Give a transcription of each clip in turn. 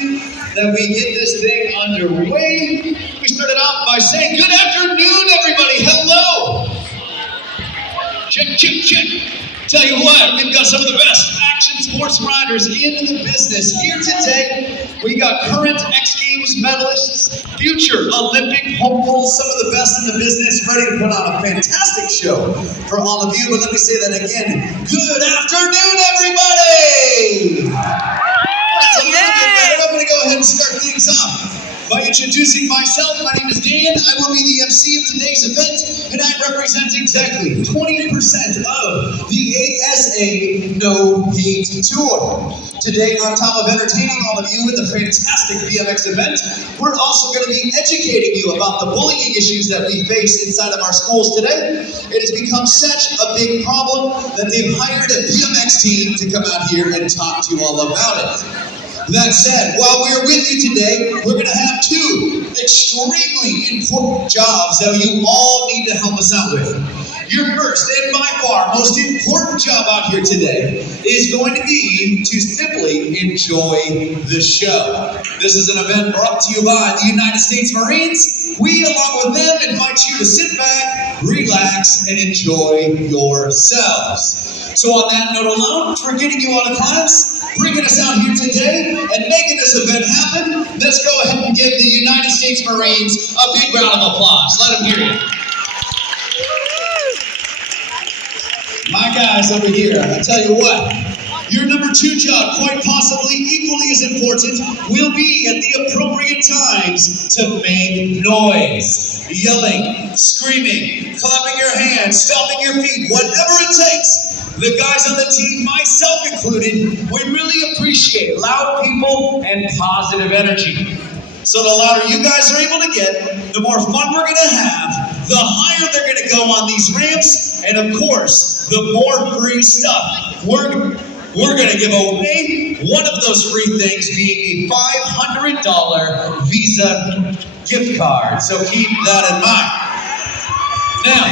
recommending that we get this thing underway. We started out by saying good afternoon, everybody. Hello. Check, check, check. Tell you what, we've got some of the best action sports riders in the business here today. We got current X Games medalists, future Olympic hopefuls, some of the best in the business, ready to put on a fantastic show for all of you. But let me say that again. Good afternoon, everybody! That's a little bit better. I'm going to go ahead and start things off by introducing myself. My name is Dan. I will be the MC of today's event, and I represent exactly 20% of the ASA No Hate Tour. Today, on top of entertaining all of you with a fantastic BMX event, we're also going to be educating you about the bullying issues that we face inside of our schools today. It has become such a big problem that they've hired a BMX team to come out here and talk to you all about it. That said, while we're with you today, we're going to have two extremely important jobs that you all need to help us out with. Your first and by far most important job out here today is going to be to simply enjoy the show. This is an event brought to you by the United States Marines. We, along with them, invite you to sit back, relax, and enjoy yourselves. So on that note alone, for getting you out of class, bringing us out here today, and making this event happen, let's go ahead and give the United States Marines a big round of applause. Let them hear it. My guys over here, I tell you what, your number two job, quite possibly equally as important, will be at the appropriate times to make noise. Yelling, screaming, clapping your hands, stomping your feet, whatever it takes. The guys on the team, myself included, we really appreciate loud people and positive energy. So the louder you guys are able to get, the more fun we're going to have, the higher they're going to go on these ramps, and of course, the more free stuff we're going to give away. One of those free things being a $500 Visa gift card. So keep that in mind. Now,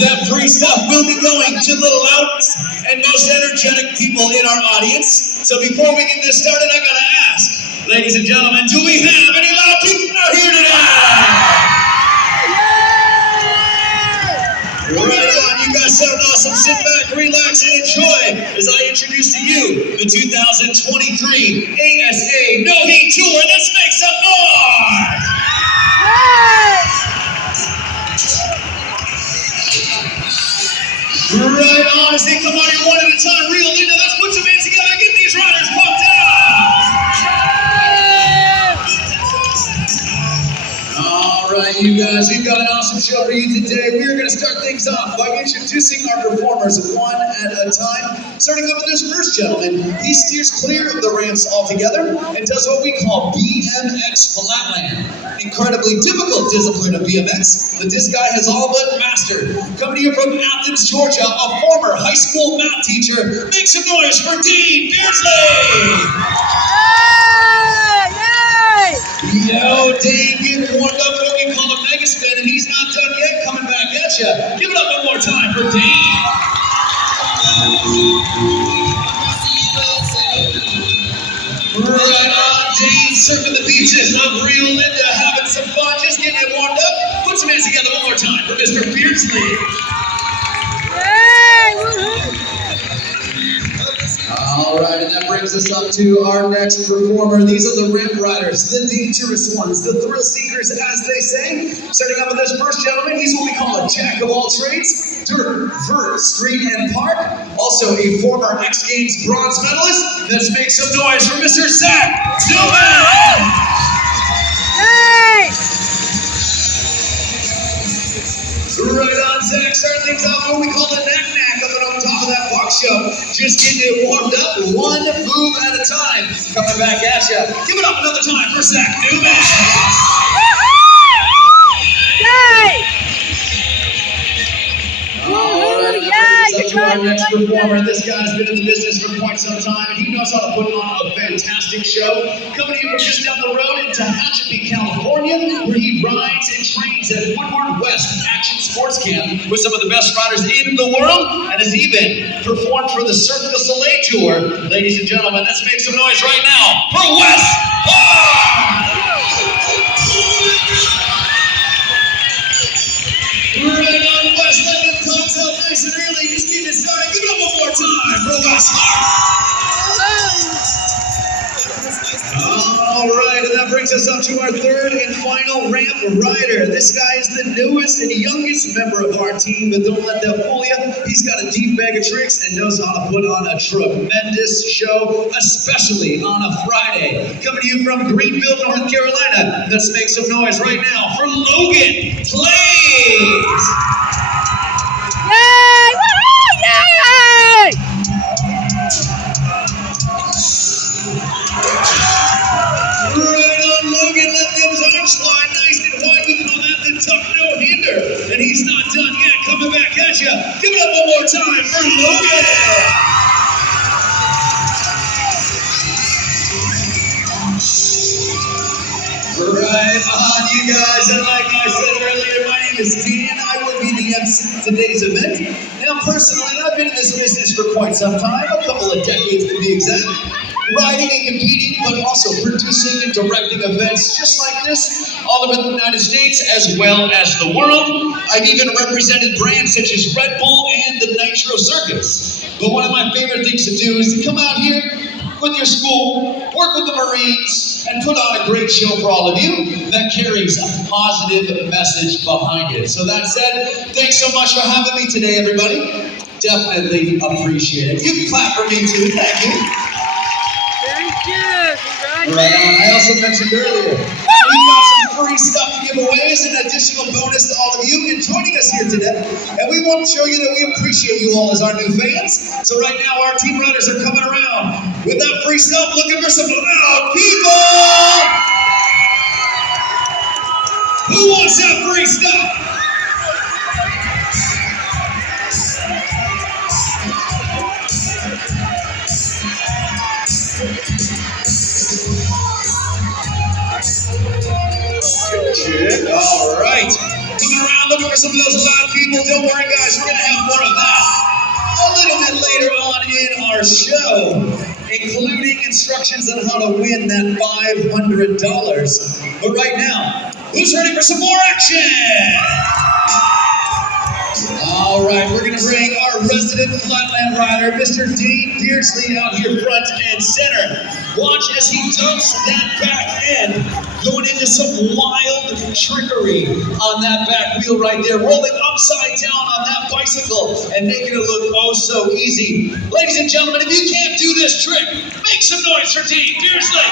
that free stuff will be going to the loudest and most energetic people in our audience. So before we get this started, I gotta ask, ladies and gentlemen, do we have any loud people out here today? Right on, you guys sound awesome. Sit back, relax, and enjoy as I introduce to you the 2023 ASA No Hate Tour. Let's make some noise! Right on, as they come out here one at a time, real into. Let's put some hands together, get these riders pumped up! Alright, you guys, we've got an awesome show for you today. We're going to start things off by introducing our performers one at a time. Starting off with this first gentleman, he steers clear of the ramps altogether and does what we call BMX flatland. Incredibly difficult discipline of BMX that this guy has all but mastered. Coming to you from Athens, Georgia, a former high school math teacher. Make some noise for Dean Beardsley! Yo, Dean, getting warmed up for what we call a mega spin, and he's not done yet. Coming back at you. Give it up one more time for Dean. Right on, Dean, surfing the beaches of Rio Linda, having some fun, just getting it warmed up. Put some hands together one more time for Mr. Beardsley. All right, and that brings us up to our next performer. These are the ramp riders, the dangerous ones, the thrill seekers, as they say. Starting out with this first gentleman, he's what we call a jack of all trades, dirt, vert, street, and park. Also a former X Games bronze medalist. Let's make some noise for Mr. Zach Newman! Hey! Right on, Zach. Start things off what we call the knack-knack up and on top of that box show. Just getting it warmed up, one move at a time. Coming back at you. Give it up another time for Zach Newman. Yay! All right, to our next performer. This guy's been in the business for quite some time, and he knows how to put on a fantastic show. Coming to you from just down the road in Tehachapi, California, where he rides and trains at Woodward West Action Sports Camp with some of the best riders in the world, and has even performed for the Cirque du Soleil tour. Ladies and gentlemen, let's make some noise right now for Wes brings us up to our third and final ramp rider. This guy is the newest and youngest member of our team, but don't let that fool you. He's got a deep bag of tricks and knows how to put on a tremendous show, especially on a Friday. Coming to you from Greenville, North Carolina. Let's make some noise right now for Logan Plays. Yay! Woo-hoo! Yay! Right on, Logan, let those arms fly nice and wide. We call that the tuck no-hander. And he's not done yet, coming back at you. Give it up one more time for Logan. Right on, you guys, and like I said earlier, my name is Dan. I will be the MC of today's event. Now, personally, I've been in this business for quite some time, a couple of decades to be exact. Riding and competing, but also producing and directing events just like this all over the United States as well as the world. I've even represented brands such as Red Bull and the Nitro Circus. But one of my favorite things to do is to come out here with your school, work with the Marines, and put on a great show for all of you that carries a positive message behind it. So that said, thanks so much for having me today, everybody. Definitely appreciate it. You can clap for me too, thank you. Right on. I also mentioned earlier, we've got some free stuff to give away as an additional bonus to all of you in joining us here today. And we want to show you that we appreciate you all as our new fans. So right now, our team riders are coming around with that free stuff, looking for some loud people. Who wants that free stuff? All right. Coming around looking for some of those loud people. Don't worry, guys. We're going to have more of that a little bit later on in our show, including instructions on how to win that $500. But right now, who's ready for some more action? All right, we're going to bring our resident flatland rider, Mr. Dane Beardsley, out here front and center. Watch as he dumps that back end, going into some wild trickery on that back wheel right there, rolling upside down on that bicycle and making it look oh so easy. Ladies and gentlemen, if you can't do this trick, make some noise for Dane Beardsley.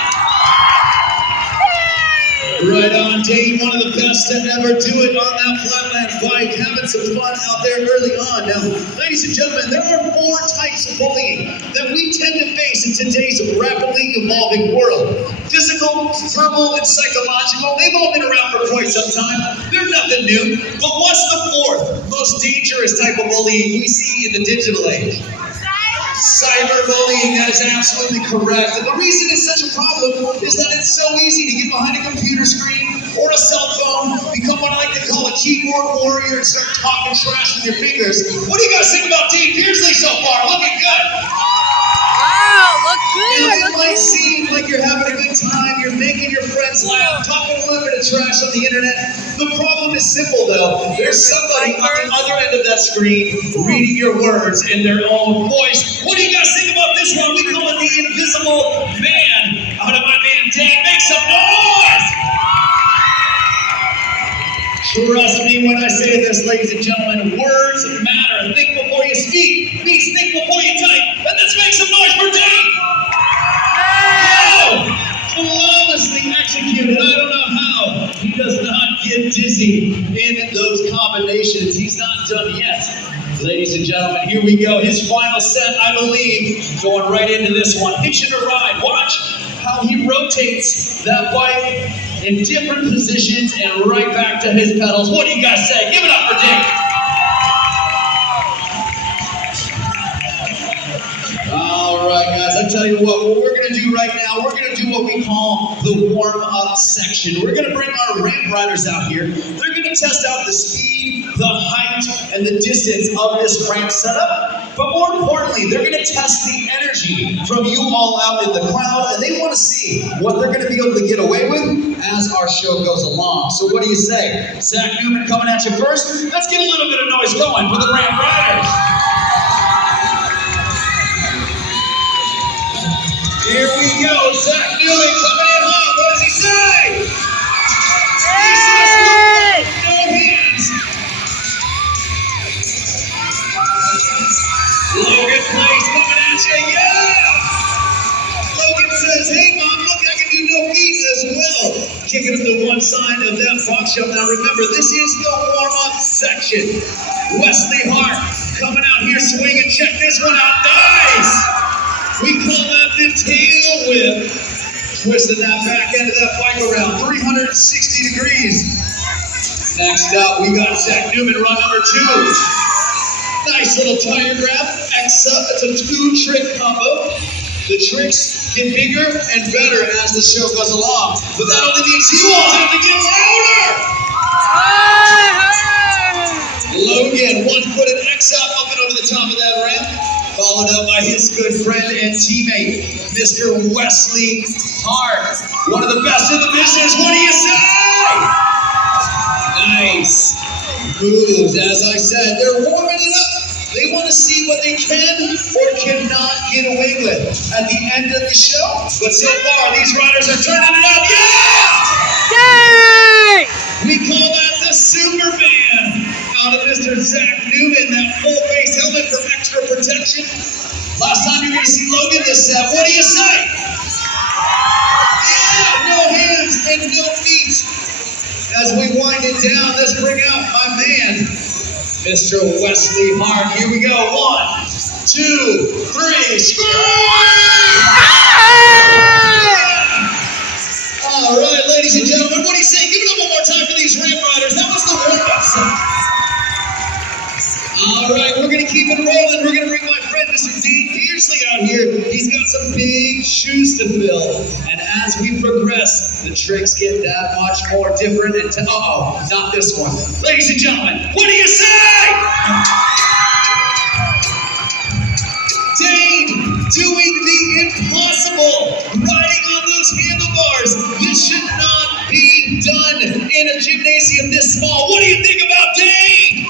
Right on, Dane, one of the best to ever do it on that flatland bike, having some fun out there early on. Now, ladies and gentlemen, there are 4 types of bullying that we tend to face in today's rapidly evolving world. Physical, verbal, and psychological, they've all been around for quite some time. They're nothing new. But what's the 4th most dangerous type of bullying we see in the digital age? Cyberbullying, that is absolutely correct. And the reason it's such a problem is that it's so easy to get behind a computer screen or a cell phone, become what I like to call a keyboard warrior and start talking trash with your fingers. What do you guys think about Dane Beardsley so far? Looking good. Wow, look good. It might seem like you're having a good time, you're making your friends laugh, talking a little bit of trash on the internet. The problem is simple though. There's somebody on the other end of that screen reading your words in their own voice. What do you guys think about this one? We call it the Invisible Man. Out of my man Dane, make some noise! Trust me when I say this, ladies and gentlemen, words matter. Think before you speak means think before you type. And let's make some noise for Dane! Oh, flawlessly executed. I don't know how. He does not get dizzy in those combinations. He's not done yet. Ladies and gentlemen, here we go. His final set, I believe, going right into this one. Hitching a ride. Watch how he rotates that bike in different positions and right back to his pedals. What do you guys say? Give it up for Dane. All right, guys, I tell you what we're going to do right now, we're going to do what we call the warm-up section. We're going to bring our ramp riders out here. They're going to test out the speed, the height, and the distance of this ramp setup. But more importantly, they're going to test the energy from you all out in the crowd, and they want to see what they're going to be able to get away with as our show goes along. So what do you say? Zach Newman coming at you first. Let's get a little bit of noise going for the ramp riders. Here we go, Zach Newman coming in hot. What does he say? kicking up the one side of that box shop. Now remember, this is the warm-up section. Wesley Hart coming out here swinging. Check this one out. Nice! We call that the tail whip. Twisting that back end of that bike around 360 degrees. Next up, we got Zach Newman, run number 2. Nice little tire grab, X up. It's a 2-trick combo. The tricks get bigger and better as the show goes along. But that only means you all have to get louder! Logan, 1-footed X up and over the top of that ramp. Followed up by his good friend and teammate, Mr. Wesley Hart. One of the best in the business. What do you say? Nice moves. As I said, they're warming it up. They want to see what they can or cannot get away with at the end of the show. But so far, these riders are turning it up. Yeah! Yay! We call that the Superman. Out of Mr. Zach Newman, that full face helmet for extra protection. Last time you're going to see Logan this set. What do you say? Yeah, no hands and no feet. As we wind it down, let's bring out my man, Mr. Wesley Hart. Here we go. 1, 2, 3. All right, ladies and gentlemen, what do you say? Give it up one more time for these ramp riders. That was the warm-up set. All right, we're going to keep it rolling. We're going to bring my friend, Mr. Dean Beersley, out here. He's got some big shoes to fill. And as we progress, the tricks get that much more different. And uh-oh, not this one. Ladies and gentlemen, what do you say? Dane doing the impossible, riding on those handlebars. This should not be done in a gymnasium this small. What do you think about Dane?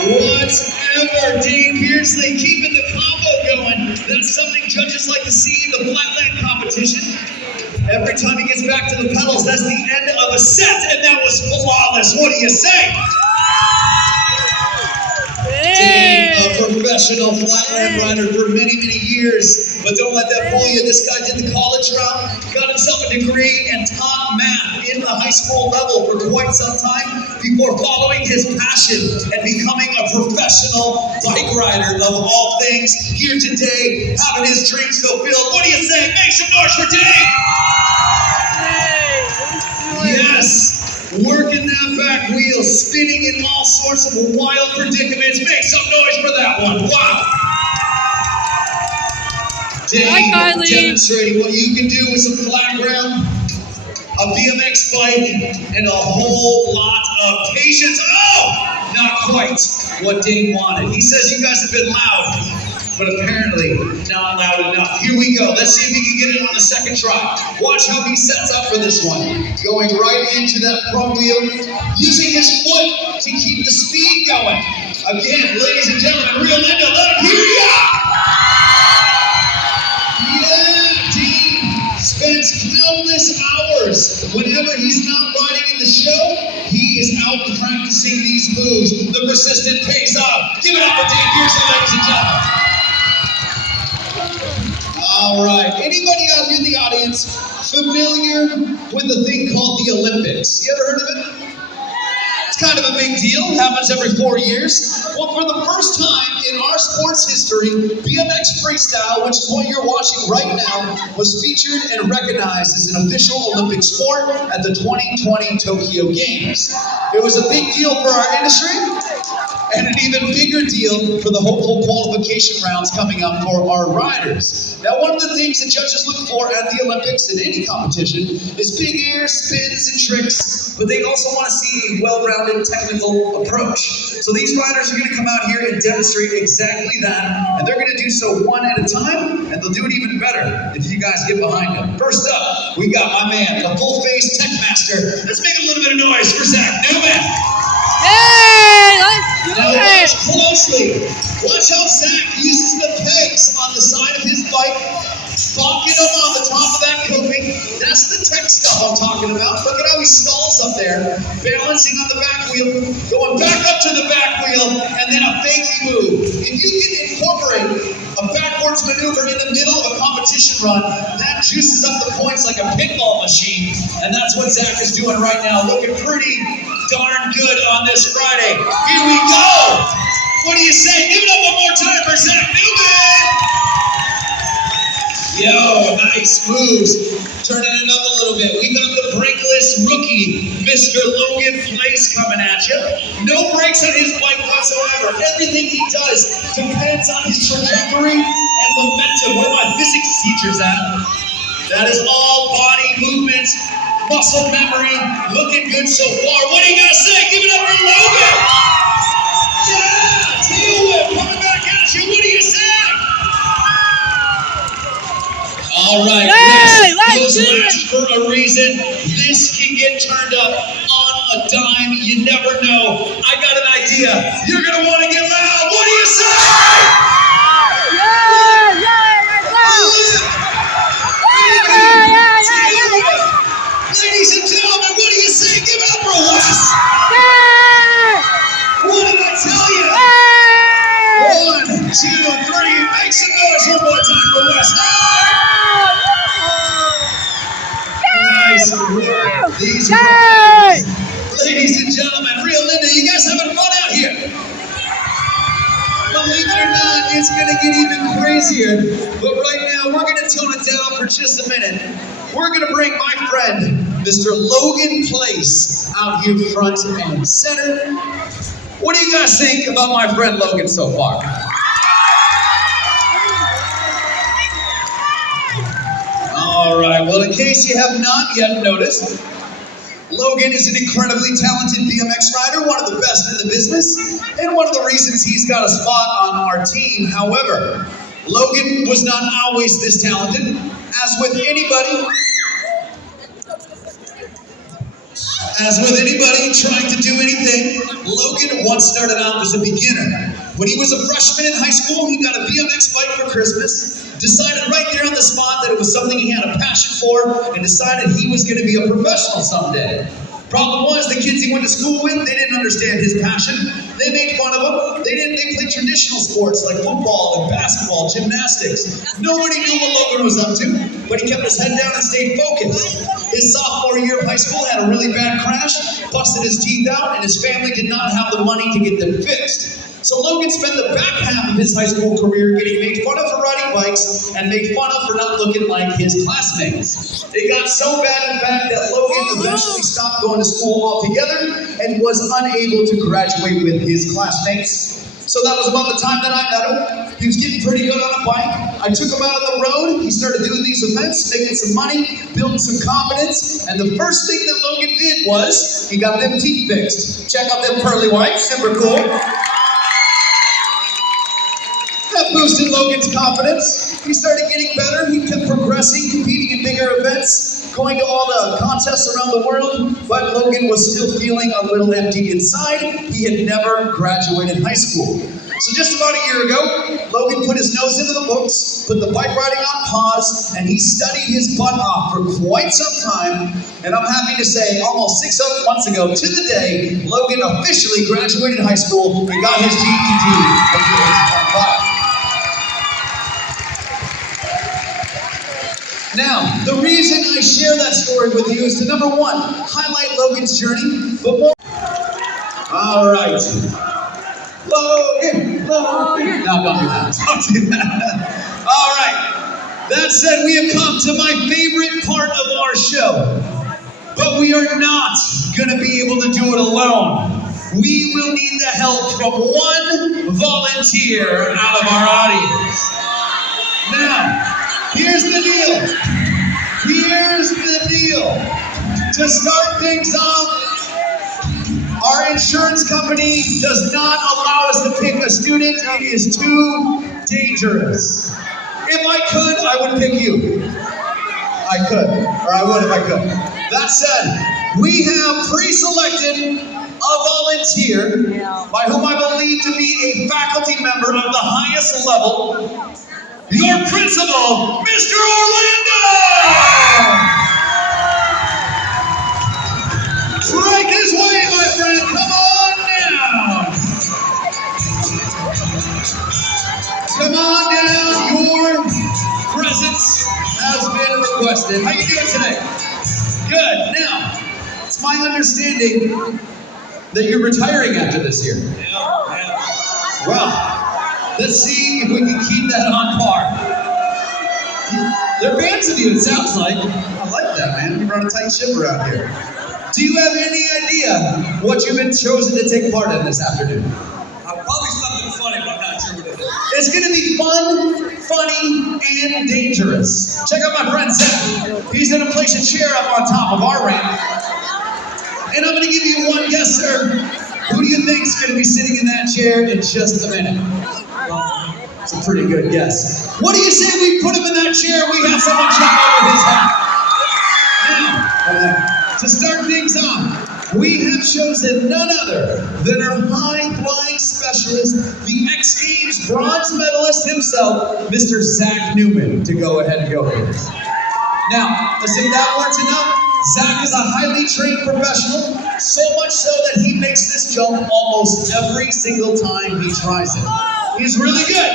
Whatever, Dane Beersley keeping the combo going. That's something judges like to see in the flatland competition. Every time he gets back to the pedals, that's the end of a set, and that was flawless. What do you say? Dane, a professional flatland rider for many, many years. But don't let that fool you. This guy did the college route, got himself a degree, and taught math in the high school level for quite some time before following his passion and becoming a professional bike rider of all things. Here today, having his dreams fulfilled. What do you say? Make some noise for Dane! Yes, working that back wheel, spinning in all sorts of wild predicaments. Make some noise for that one. Wow! Dane demonstrating what you can do with some flat ground, a BMX bike, and a whole lot of patience. Oh, not quite what Dane wanted. He says you guys have been loud, but apparently not loud enough. Here we go. Let's see if he can get it on the second try. Watch how he sets up for this one. Going right into that front wheel, using his foot to keep the speed going. Again, ladies and gentlemen, Rio Linda, let him hear ya! Spends countless hours. Whenever he's not riding in the show, he is out practicing these moves. The persistent pays off. Give it up for Dane Beersley, ladies and gentlemen. All right. Anybody out here in the audience familiar with a thing called the Olympics? You ever heard of it? It's kind of a big deal. It happens every 4 years. Well, for the first time in our sports history, BMX freestyle, which is what you're watching right now, was featured and recognized as an official Olympic sport at the 2020 Tokyo Games. It was a big deal for our industry, and an even bigger deal for the hopeful qualification rounds coming up for our riders. Now, one of the things that judges look for at the Olympics in any competition is big air, spins, and tricks, but they also want to see a well-rounded technical approach. So these riders are going to come out here and demonstrate exactly that, and they're going to do so one at a time, and they'll do it even better if you guys get behind them. First up, we got my man, the full-face tech master. Let's make a little bit of noise for Zach Newman. Hey, let's do Now it! watch closely. Watch how Zach uses the pegs on the side of his bike, bonking them on the top of that say, that's the tech stuff I'm talking about. Look at how he stalls up there, balancing on the back wheel, going back up to the back wheel, and then a fakey move. If you can incorporate a backwards maneuver in the middle of a competition run, that juices up the points like a pinball machine, and that's what Zach is doing right now, looking pretty darn good on this Friday. Here we go! What do you say? Give it up one more time for Zach Newman! Yo, nice moves. Turning it up a little bit. We got the brakeless rookie, Mr. Logan Place, coming at you. No brakes on his bike whatsoever. Everything he does depends on his trajectory and momentum. Where are my physics teachers at? That is all body movements, muscle memory, looking good so far. What do you gotta say? Give it up for Logan! Yeah! Tail whip coming back at you. What do you say? All right, this last for a reason. This can get turned up on a dime. You never know. I got an idea. You're going to want to get loud. What do you say? Ladies and gentlemen, what do you say? Give it up for Wes. What did I tell you? 1, 2, 3. Make some noise one more time for Wes. Nice work. These guys. Ladies and gentlemen, Real Linda, you guys having fun out here? Believe it or not, it's going to get even crazier. But right now, we're going to tone it down for just a minute. We're going to bring my friend, Mr. Logan Place, out here front and center. What do you guys think about my friend Logan so far? All right, well, in case you have not yet noticed, Logan is an incredibly talented BMX rider, one of the best in the business, and one of the reasons he's got a spot on our team. However, Logan was not always this talented. As with anybody trying to do anything, Logan once started out as a beginner. When he was a freshman in high school, he got a BMX bike for Christmas, decided right there on the spot that it was something he had a passion for, and decided he was going to be a professional someday. Problem was, the kids he went to school with, they didn't understand his passion. They made fun of him. They played traditional sports like football and basketball, gymnastics. Nobody knew what Logan was up to, but he kept his head down and stayed focused. His sophomore year of high school had a really bad crash, busted his teeth out, and his family did not have the money to get them fixed. So Logan spent the back half of his high school career getting made fun of for riding bikes and made fun of for not looking like his classmates. It got so bad, in fact, that Logan eventually stopped going to school altogether and was unable to graduate with his classmates. So that was about the time that I met him. He was getting pretty good on a bike. I took him out on the road. He started doing these events, making some money, building some confidence. And the first thing that Logan did was he got them teeth fixed. Check out them pearly whites, super cool. That boosted Logan's confidence. He started getting better. He kept progressing, competing in bigger events, going to all the contests around the world. But Logan was still feeling a little empty inside. He had never graduated high school. So just about a year ago, Logan put his nose into the books, put the bike riding on pause, and he studied his butt off for quite some time. And I'm happy to say, almost 6 months ago to the day, Logan officially graduated high school and got his GED. Now, the reason I share that story with you is to, number one, highlight Logan's journey, but more... All right. Logan. No, don't do that. Don't do that. All right. That said, we have come to my favorite part of our show. But we are not going to be able to do it alone. We will need the help from one volunteer out of our audience. Now, here's the deal. To start things off, our insurance company does not allow us to pick a student. It is too dangerous. If I could, I would pick you. I could, or I would if I could. That said, we have pre-selected a volunteer by whom I believe to be a faculty member of the highest level. Your principal, Mr. Orlando! requested. How you doing today? Good. Now, it's my understanding that you're retiring after this year. Yeah. Well, let's see if we can keep that on par. They're fans of you, it sounds like. I like that, man. You run a tight ship around here. Do you have any idea what you've been chosen to take part in this afternoon? Probably something funny, but I'm not sure what it is. It's going to be fun, funny, and dangerous. Check out my friend Zach. He's going to place a chair up on top of our ramp. And I'm going to give you one guess, sir. Who do you think's going to be sitting in that chair in just a minute? It's a pretty good guess. What do you say we put him in that chair? We have someone jump over his head. Now, to start things off, we have chosen none other than our high-flying specialist, the X Games bronze medalist himself, Mr. Zach Newman, to go ahead and go with this. Now, as if that weren't enough, Zach is a highly trained professional, so much so that he makes this jump almost every single time he tries it. He's really good.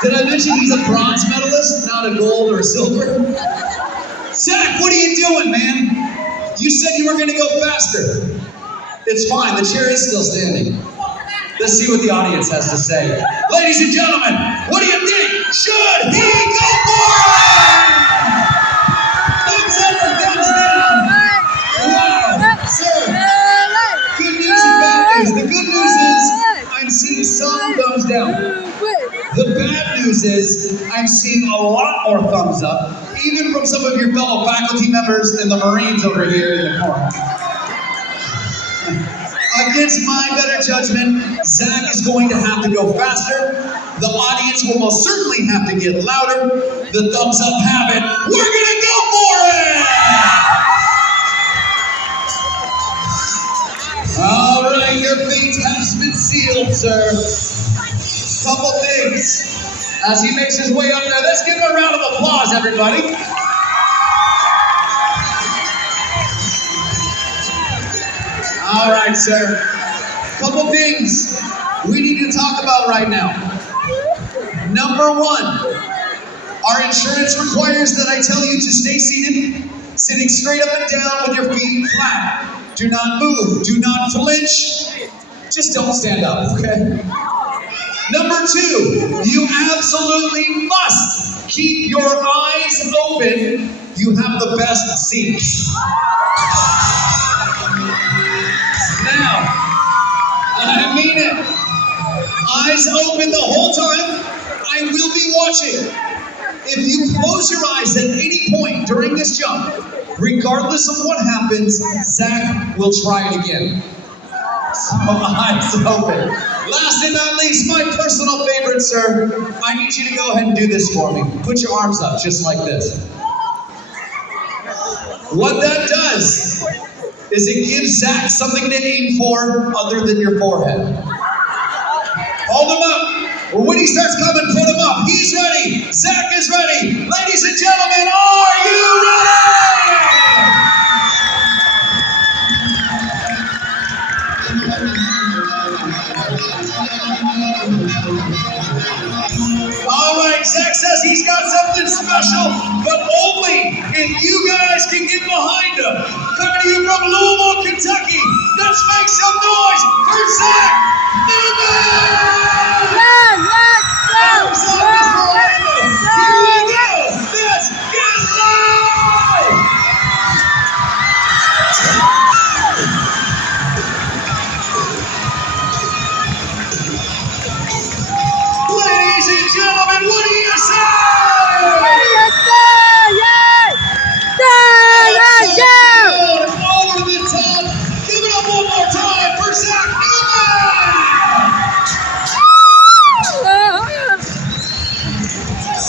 Did I mention he's a bronze medalist, not a gold or a silver? Zach, what are you doing, man? You said you were going to go faster. It's fine, the chair is still standing. Let's see what the audience has to say. Ladies and gentlemen, what do you think? Should he go for it? Thumbs up or thumbs down? Wow, sir. Good news and bad news. The good news is I'm seeing some thumbs down. The bad news is I'm seeing a lot more thumbs up, even from some of your fellow faculty members and the Marines over here in the corner. Against my better judgment, Zach is going to have to go faster. The audience will most certainly have to get louder. The thumbs up have it. We're gonna go for it! All right, your fate has been sealed, sir. Couple things. As he makes his way up there, let's give him a round of applause, everybody. All right, sir. Couple things we need to talk about right now. Number one, our insurance requires that I tell you to stay seated, sitting straight up and down with your feet flat. Do not move. Do not flinch. Just don't stand up, okay? Number two, you absolutely must keep your eyes open. You have the best seats. Now, I mean it. Eyes open the whole time. I will be watching. If you close your eyes at any point during this jump, regardless of what happens, Zach will try it again. So eyes open. Last and not least, my personal favorite, sir. I need you to go ahead and do this for me. Put your arms up just like this. What that does is it gives Zach something to aim for other than your forehead. Hold him up. When he starts coming, put him up. He's ready. Zach is ready. Ladies and gentlemen, are you ready? All right, Zach says he's got something special, but only if you guys can get behind him. Coming to you from Louisville, Kentucky, let's make some noise for Zach Newman! Arms up, Mr. Orlando. Here we go. This is live! Ladies and gentlemen, what do you say? Over the top. Give it up one more time for Zach Newman.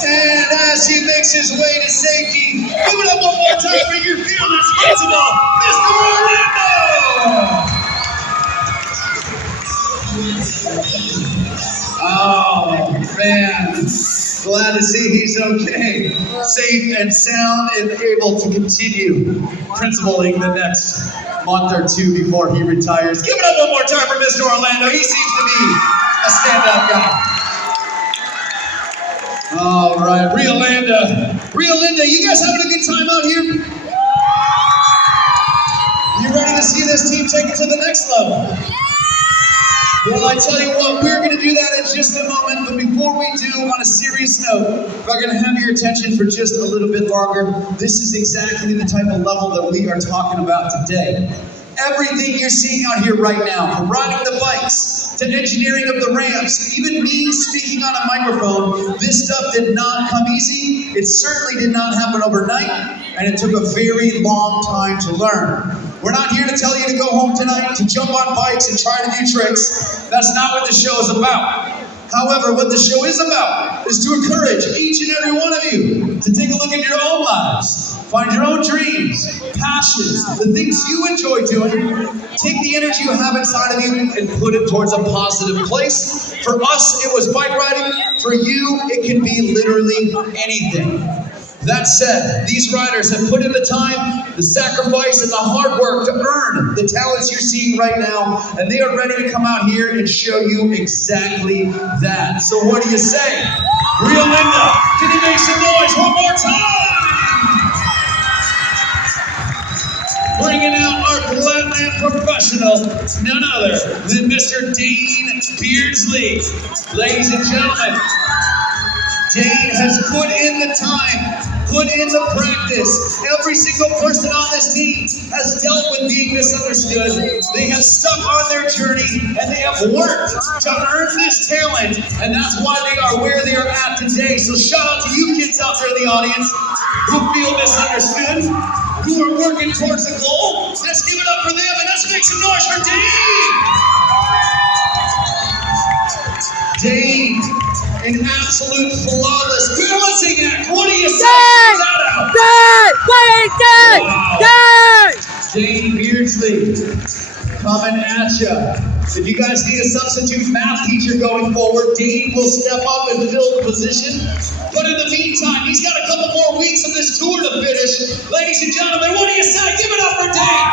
And as he makes his way to safety, give it up one more time for your fearless principal, Mr. Orlando. Oh, man. Glad to see he's okay. Safe and sound and able to continue principaling the next month or two before he retires. Give it up one more time for Mr. Orlando. He seems to be a standout guy. All right, Rio Linda. Rio Linda, you guys having a good time out here? You ready to see this team take it to the next level? Well, I tell you what, we're going to do that in just a moment, but before we do, on a serious note, if I'm going to have your attention for just a little bit longer, this is exactly the type of level that we are talking about today. Everything you're seeing out here right now, from riding the bikes, to engineering of the ramps, even me speaking on a microphone, this stuff did not come easy, it certainly did not happen overnight, and it took a very long time to learn. We're not here to tell you to go home tonight, to jump on bikes and try to do tricks. That's not what the show is about. However, what the show is about is to encourage each and every one of you to take a look at your own lives, find your own dreams, passions, the things you enjoy doing, take the energy you have inside of you and put it towards a positive place. For us, it was bike riding. For you, it can be literally anything. That said, these riders have put in the time, the sacrifice, and the hard work to earn the talents you're seeing right now, and they are ready to come out here and show you exactly that. So what do you say? Rio Linda, can you make some noise one more time? Bringing out our Flatland professional, none other than Mr. Dane Beardsley. Ladies and gentlemen, Dane has put in the time, put in the practice. Every single person on this team has dealt with being misunderstood. They have stuck on their journey and they have worked to earn this talent, and that's why they are where they are at today. So shout out to you kids out there in the audience who feel misunderstood, who are working towards a goal. Let's give it up for them and let's make some noise for Dane! Dane, an absolute flawless balancing act. What do you say? Check that out. Wow. Dane Beardsley coming at ya. If you guys need a substitute math teacher going forward, Dane will step up and fill the position. But in the meantime, he's got a couple more weeks of this tour to finish. Ladies and gentlemen, what do you say? Give it up for Dane.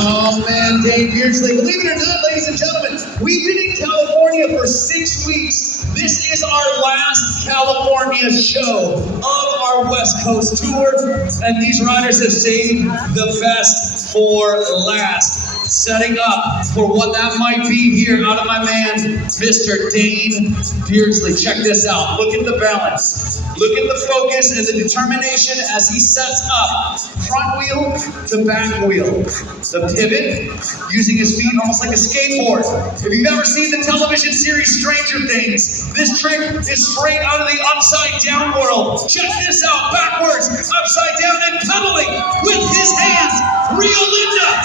Oh man, Dane Beardsley. Believe it or not, ladies and gentlemen, we've been in California for 6 weeks. This is our last California show of our West Coast tour, and these riders have saved the best for last. Setting up for what that might be here out of my man, Mr. Dane Beardsley. Check this out. Look at the balance. Look at the focus and the determination as he sets up front wheel to back wheel. The pivot, using his feet almost like a skateboard. If you've ever seen the television series Stranger Things, this trick is straight out of the upside down world. Check this out. Backwards, upside down, and pedaling with his hands. Rio Linda.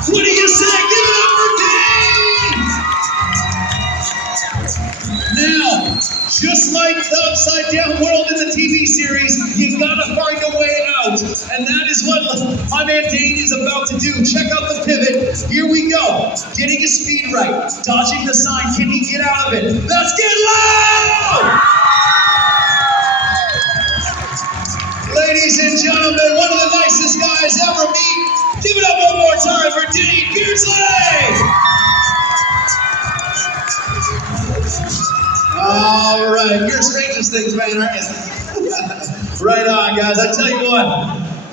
What do you say? Give it up for Dane! Now, just like the upside down world in the TV series, you gotta find a way out. And that is what my man Dane is about to do. Check out the pivot. Here we go. Getting his speed right. Dodging the sign. Can he get out of it? Let's get loud! Ladies and gentlemen, one of the nicest guys ever meet. Give it up one more time for Dane Beardsley! All right, you're strangest things, man, aren't you? Right on, guys. I tell you what,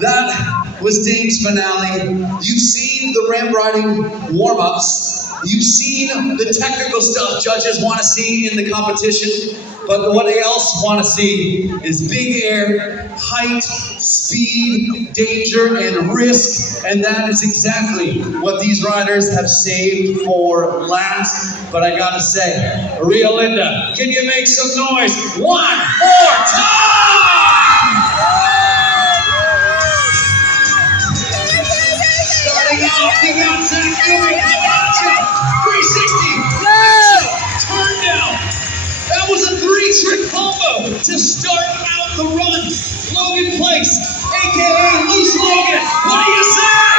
that was Dane's finale. You've seen the ramp riding warm-ups. You've seen the technical stuff judges want to see in the competition. But what they else want to see is big air, height, speed, danger, and risk. And that is exactly what these riders have saved for last. But I gotta say, Rio Linda, can you make some noise one more time? Starting out, we got Zach Newman coming at you. 360. Turn down. That was a 3-trick combo to start out the run. Logan Place, aka Loose Logan. What do you say?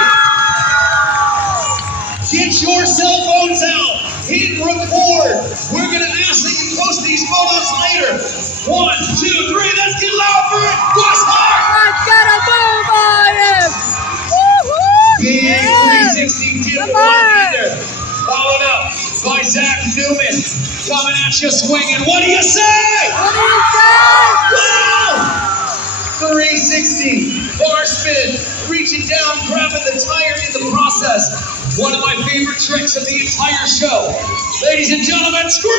Get your cell phones out. Hit record. We're gonna ask that you post these photos later. 1, 2, 3. Let's get loud for it. What's hard? Let's get a move on him! Woo-hoo! Big 360 didn't want either. Followed up. by Zach Newman. Coming at you swinging. What do you say? What do you say? Wow! 360 bar spin, reaching down, grabbing the tire in the process. One of my favorite tricks of the entire show. Ladies and gentlemen, scream!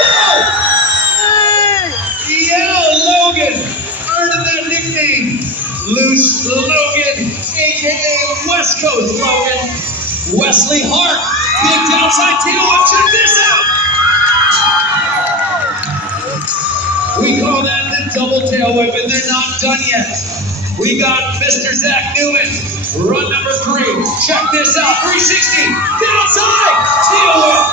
Whoa! Yeah, Logan, earning that nickname. Loose Logan, aka West Coast Logan. Wesley Hart, big downside tail whip. Check this out. We call that the double tail whip, and they're not done yet. We got Mr. Zach Newman, run number 3. Check this out, 360, downside tail whip.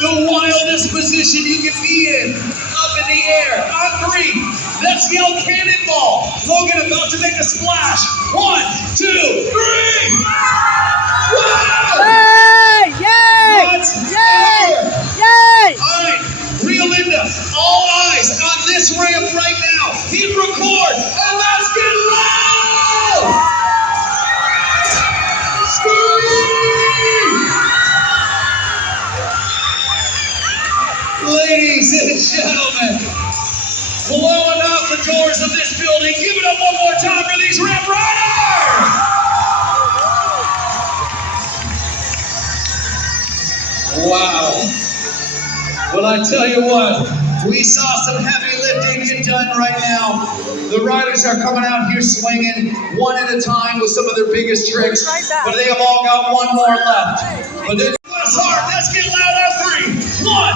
The wildest position you can be in, up in the air, on 3. Let's yell cannonball. Logan about to make a splash. 1, 2, 3. Wow! Yay! Yay! What's Yay! there? Yay! All right, Rio Linda, all eyes on this ramp right now. Hit record, and let's get loud! Scream! Ladies and gentlemen, blowing out the doors of this building. Give it up one more time for these ramp riders! Wow. Well, I tell you what, we saw some heavy lifting get done right now. The riders are coming out here swinging one at a time with some of their biggest tricks, but they have all got one more left. But then, West Hart, let's get loud on 3. 1,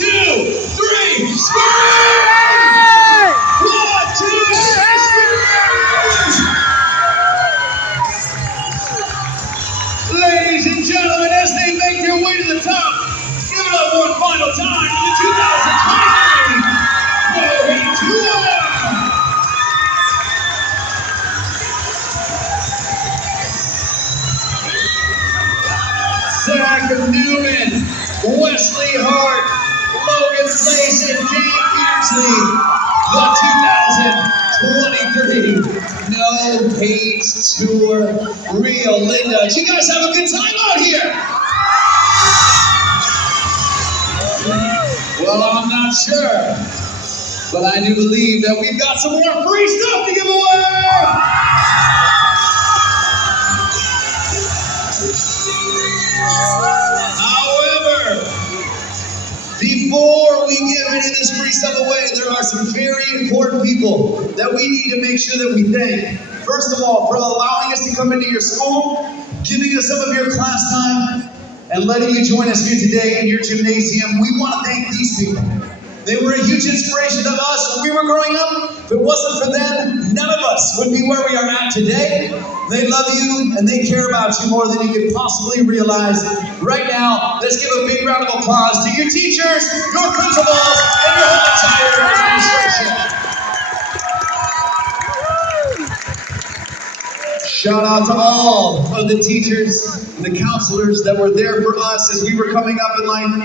2, 3, scream! 1, 2, 3, scream! Ladies and gentlemen, as they make their way to the top, give it up one final time to the 2023 World Tour! Zach Newman, Wesley Hart, Logan Place, and Dave Beardsley, the 2023 No Hate Tour Rio Linda. Did you guys have a good time out here? Well, I'm not sure, but I do believe that we've got some more free stuff to give away! However, before we give any of this free stuff away, there are some very important people that we need to make sure that we thank. First of all, for allowing us to come into your school, giving us some of your class time, and letting you join us here today in your gymnasium. We want to thank these people. They were a huge inspiration to us when we were growing up. If it wasn't for them, none of us would be where we are at today. They love you and they care about you more than you could possibly realize. Right now, let's give a big round of applause to your teachers, your principals, and your whole entire administration. Shout out to all of the teachers, the counselors that were there for us as we were coming up in life,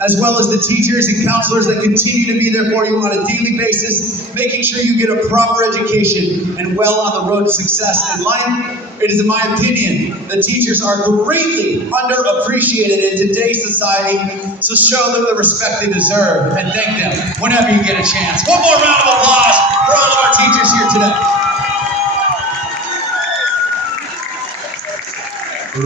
as well as the teachers and counselors that continue to be there for you on a daily basis, making sure you get a proper education and well on the road to success in life. It is in my opinion that teachers are greatly underappreciated in today's society, so show them the respect they deserve and thank them whenever you get a chance. One more round of applause for all of our teachers here today.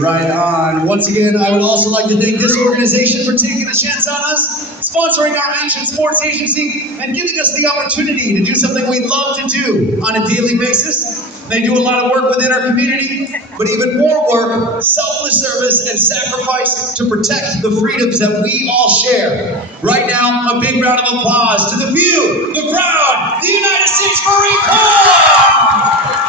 Right on. Once again, I would also like to thank this organization for taking a chance on us, sponsoring our Action Sports Agency, and giving us the opportunity to do something we love to do on a daily basis. They do a lot of work within our community, but even more work, selfless service and sacrifice to protect the freedoms that we all share. Right now, a big round of applause to the few, the proud, the United States Marine Corps!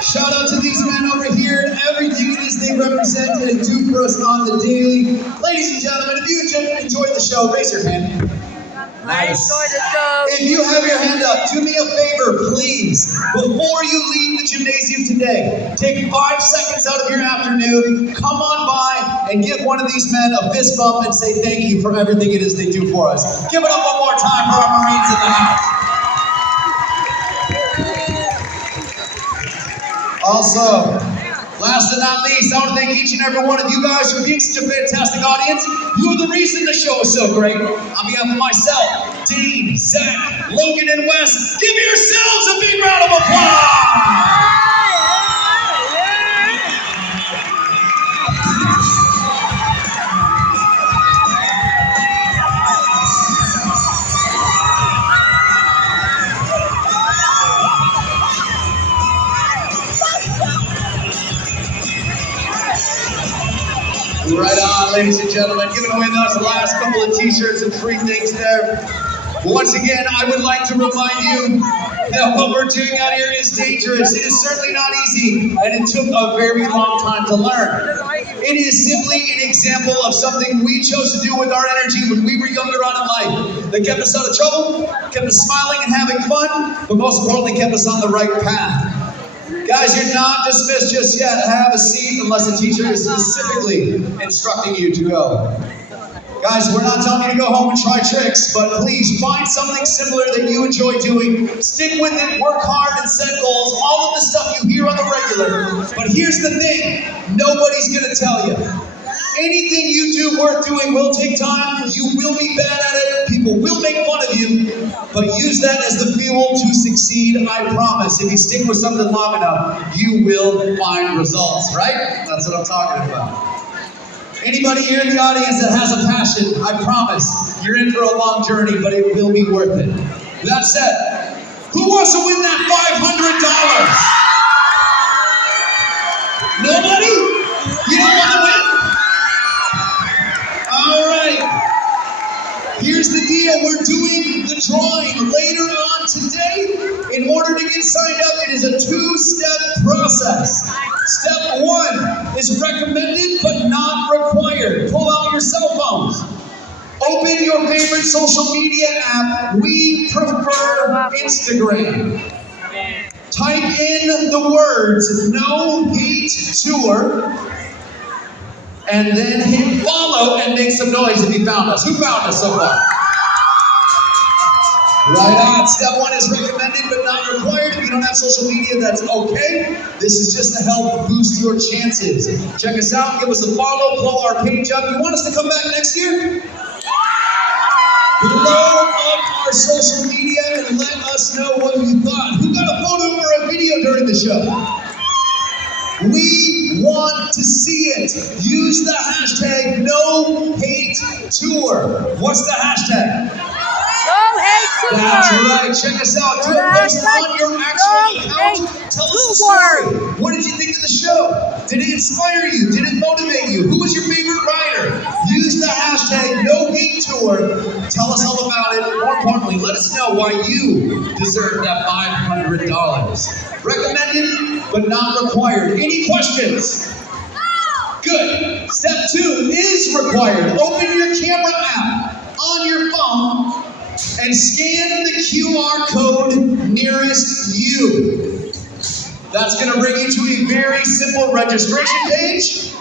Shout out to these men over here and everything it is they represent and do for us on the daily. Ladies and gentlemen, if you enjoyed the show, raise your hand. I enjoyed the show. If you have your hand up, do me a favor, please. Before you leave the gymnasium today, take 5 seconds out of your afternoon, come on by and give one of these men a fist bump and say thank you for everything it is they do for us. Give it up one more time for our Marines in the house. Also, Last and not least, I want to thank each and every one of you guys for being such a fantastic audience. You are the reason the show is so great. On behalf of myself, Dean, Zach, Logan, and Wes, give yourselves a big round of applause! Right on, ladies and gentlemen, giving away those last couple of t-shirts and free things there. Once again, I would like to remind you that what we're doing out here is dangerous. It is certainly not easy, and it took a very long time to learn. It is simply an example of something we chose to do with our energy when we were younger on in life. That kept us out of trouble, kept us smiling and having fun, but most importantly, kept us on the right path. Guys, you're not dismissed just yet. Have a seat unless the teacher is specifically instructing you to go. Guys, we're not telling you to go home and try tricks, but please find something similar that you enjoy doing. Stick with it, work hard, and set goals. All of the stuff you hear on the regular. But here's the thing, nobody's gonna tell you. Anything you do worth doing will take time. You will be bad at it. People will make fun of you. But use that as the fuel to succeed, I promise. If you stick with something long enough, you will find results, right? That's what I'm talking about. Anybody here in the audience that has a passion, I promise, you're in for a long journey, but it will be worth it. That said, who wants to win that $500? Nobody? You don't want to win? All right. Here's the deal. We're doing the drawing later on today. In order to get signed up, it is a two-step process. Step one is recommended but not required. Pull out your cell phones. Open your favorite social media app. We prefer Instagram. Type in the words "No Hate Tour" and then hit follow and make some noise if you found us. Who found us so far? Right on. Step one is recommended but not required. If you don't have social media, that's okay. This is just to help boost your chances. Check us out, give us a follow, blow our page up. You want us to come back next year? Blow up our social media and let us know what you thought. Who got a photo or a video during the show? We want to see it. Use the hashtag #NoHateTour. What's the hashtag? No hate tour. That's right. Check us out. Do a post on your actual account. Tell us a story. What did you think of the show? Did it inspire you? Did it motivate you? Who was your favorite rider? Use the hashtag #NoHateTour. Tell us all about it. More importantly, let us know why you deserve that $500. Recommended, but not required. Any questions? Good. Step two is required. Open your camera app on your phone and scan the QR code nearest you. That's going to bring you to a very simple registration page.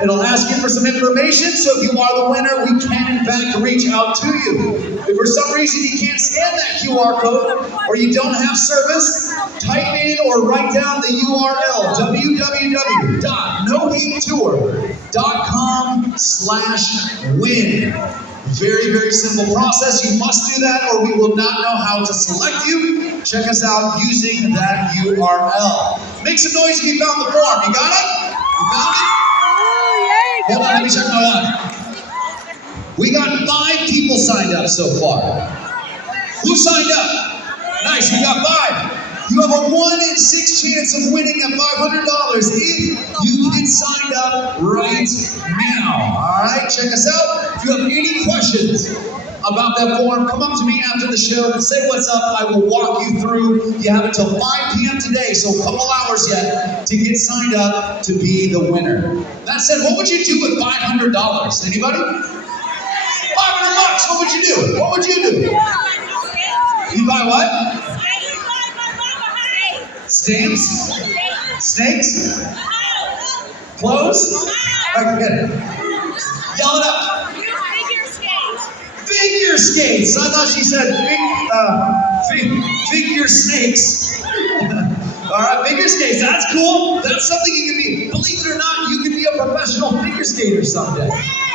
It'll ask you for some information, so if you are the winner, we can in fact reach out to you. If for some reason you can't scan that QR code, or you don't have service, type in or write down the URL, www.nohatetour.com/win. Very, very simple process. You must do that or we will not know how to select you. Check us out using that URL. Make some noise if you found the form. You got it? You found it? Hold on, let me check my watch. We got 5 people signed up so far. Who signed up? Nice, we got 5. You have a 1 in 6 chance of winning that $500 if you get signed up right now. All right, check us out. If you have any questions about that form, come up to me after the show and say what's up. I will walk you through. You have until 5 p.m. today, so a couple hours yet to get signed up to be the winner. That said, what would you do with $500? Anybody? $500, what would you do? What would you do? You buy what? Stamps? Snakes? Clothes? All right, get it. Yell it out. Figure skates. I thought she said figure snakes. All All right, figure skates, that's cool. That's something you can be. Believe it or not, you can be a professional figure skater someday.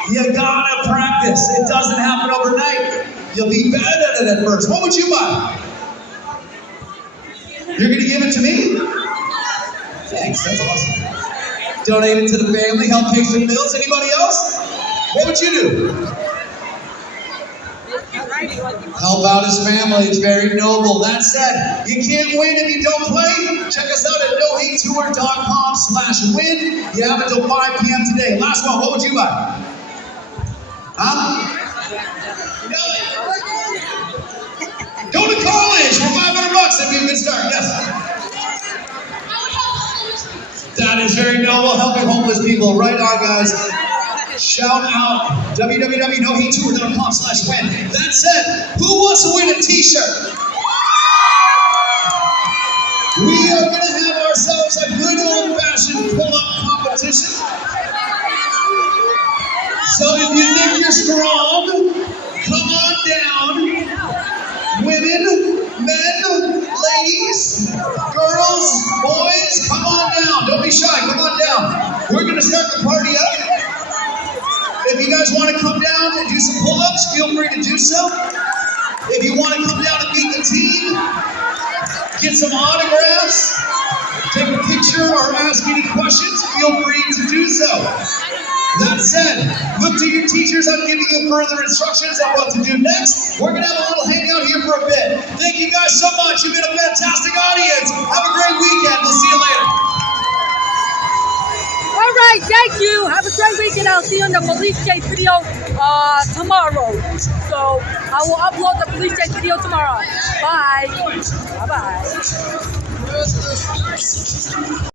You gotta practice. It doesn't happen overnight. You'll be bad at it at first. What would you buy? You're gonna give it to me? Thanks, that's awesome. Donate it to the family, help pay some bills. Anybody else? What would you do? Help out his family. It's very noble. That said, you can't win if you don't play. Check us out at nohatetour.com/win. You have until 5 p.m. today. Last one, what would you buy? Huh? Go to college for $500. That'd be a good start. Yes. That is very noble, helping homeless people. Right on, guys. Shout out www.nohatetour.com/win. That said, who wants to win a t-shirt? We are going to have ourselves a good old-fashioned pull-up competition. So if you think you're strong, come on down. Women, men, ladies, girls, boys, come on down. Don't be shy, come on down. We're going to start the party up. If you guys want to come down and do some pull-ups, feel free to do so. If you want to come down and meet the team, get some autographs, take a picture, or ask any questions, feel free to do so. That said, look to your teachers on giving you further instructions on what to do next. We're going to have a little hangout here for a bit. Thank you guys so much. You've been a fantastic audience. Have a great weekend. We'll see you later. All right, thank you. Have a great weekend. I'll see you on the police chase video tomorrow. So I will upload the police chase video tomorrow. Bye. Bye-bye.